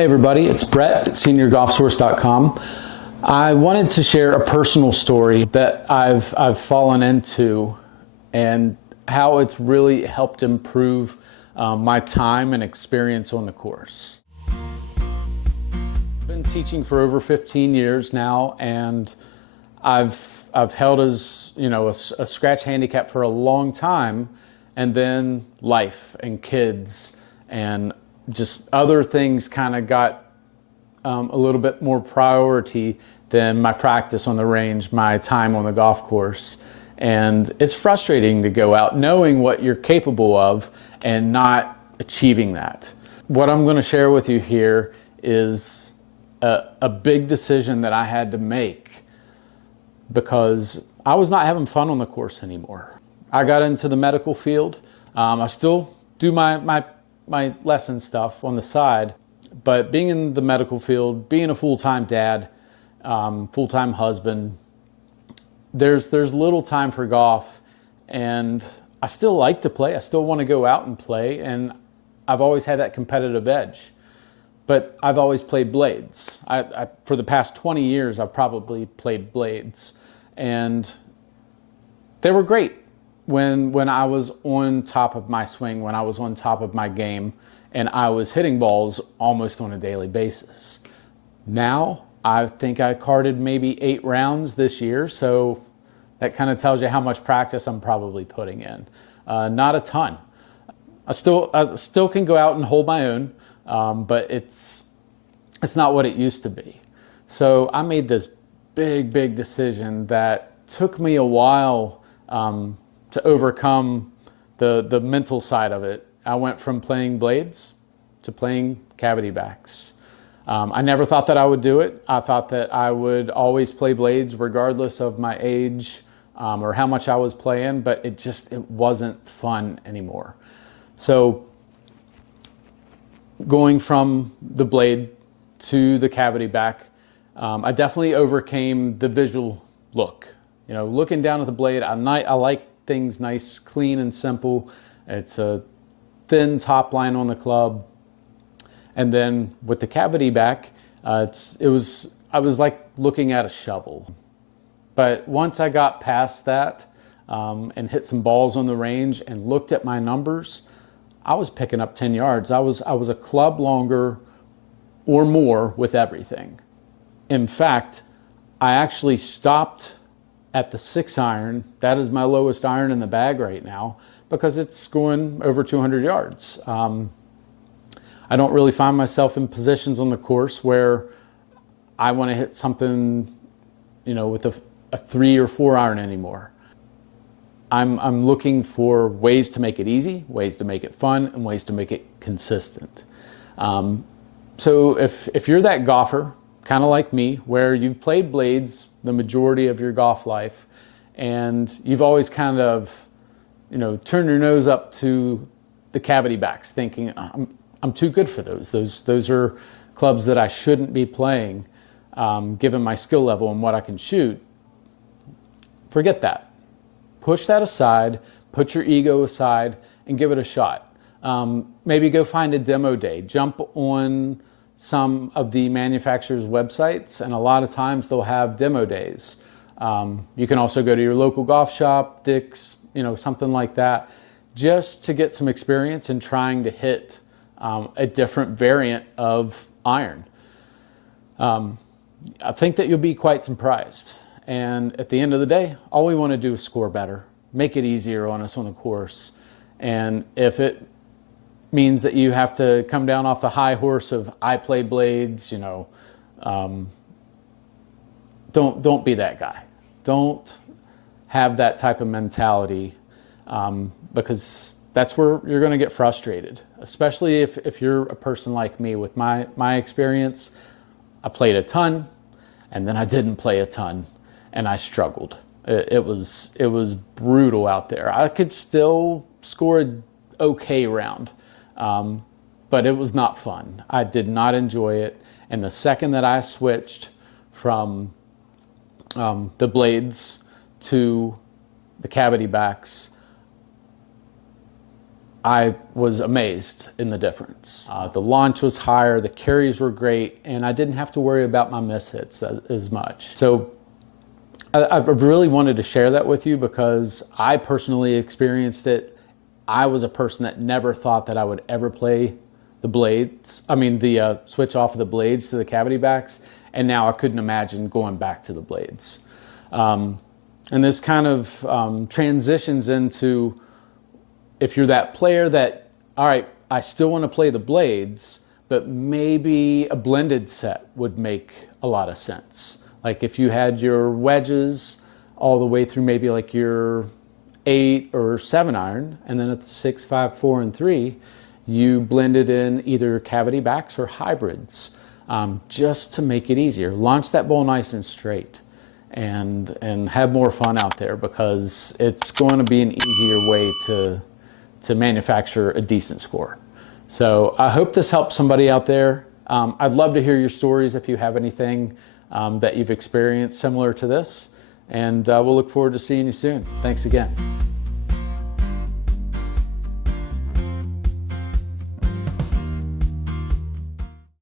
Hey everybody, it's Brett at SeniorGolfSource.com. I wanted to share a personal story that I've fallen into and how it's really helped improve my time and experience on the course. I've been teaching for over 15 years now, and I've held as a scratch handicap for a long time, and then life and kids and just other things kind of got a little bit more priority than my practice on the range, my time on the golf course. And it's frustrating to go out knowing what you're capable of and not achieving that. What I'm going to share with you here is a big decision that I had to make because I was not having fun on the course anymore. I got into the medical field. I still do my lesson stuff on the side, but being in the medical field, being a full-time dad, full-time husband, there's little time for golf, and I still like to play. I still want to go out and play, and I've always had that competitive edge, but I've always played blades. For the past 20 years, I've probably played blades, and they were great when I was on top of my swing, when I was on top of my game, and I was hitting balls almost on a daily basis. Now, I think I carded maybe 8 rounds this year, so that kind of tells you how much practice I'm probably putting in. Not a ton. I still can go out and hold my own, but it's not what it used to be. So I made this big decision that took me a while to overcome the mental side of it. I went from playing blades to playing cavity backs. I never thought that I would do it. I thought that I would always play blades regardless of my age or how much I was playing, but it wasn't fun anymore. So going from the blade to the cavity back, I definitely overcame the visual look. Looking down at the blade, I like things nice, clean, and simple. It's a thin top line on the club. And then with the cavity back, I was like looking at a shovel. But once I got past that and hit some balls on the range and looked at my numbers, I was picking up 10 yards. I was a club longer or more with everything. In fact, I actually stopped at the 6-iron. That is my lowest iron in the bag right now because it's going over 200 yards. I don't really find myself in positions on the course where I want to hit something, with a 3 or 4-iron anymore. I'm looking for ways to make it easy, ways to make it fun, and ways to make it consistent. So if you're that golfer, kind of like me, where you've played blades the majority of your golf life, and you've always kind of, turned your nose up to the cavity backs, thinking I'm too good for those. Those are clubs that I shouldn't be playing, given my skill level and what I can shoot. Forget that. Push that aside. Put your ego aside and give it a shot. Maybe go find a demo day. Jump on some of the manufacturers' websites, and a lot of times they'll have demo days. You can also go to your local golf shop, Dick's, something like that, just to get some experience in trying to hit a different variant of iron. I think that you'll be quite surprised. And at the end of the day, all we want to do is score better, make it easier on us on the course. And if it means that you have to come down off the high horse of I play blades, don't be that guy. Don't have that type of mentality because that's where you're going to get frustrated, especially if you're a person like me. With my experience, I played a ton and then I didn't play a ton and I struggled. It was brutal out there. I could still score an okay round, but it was not fun. I did not enjoy it. And the second that I switched from the blades to the cavity backs, I was amazed in the difference. The launch was higher, the carries were great, and I didn't have to worry about my miss hits as much. So I really wanted to share that with you because I personally experienced it. I was a person that never thought that I would ever play the blades, the switch off of the blades to the cavity backs, and now I couldn't imagine going back to the blades. And this kind of transitions into, if you're that player that, all right, I still want to play the blades, but maybe a blended set would make a lot of sense. Like if you had your wedges all the way through maybe like your 8 or 7 iron, and then at the 6, 5, 4, and 3, you blended in either cavity backs or hybrids, just to make it easier. Launch that ball nice and straight, and have more fun out there, because it's going to be an easier way to manufacture a decent score. So I hope this helps somebody out there. I'd love to hear your stories if you have anything that you've experienced similar to this, and we'll look forward to seeing you soon. Thanks again.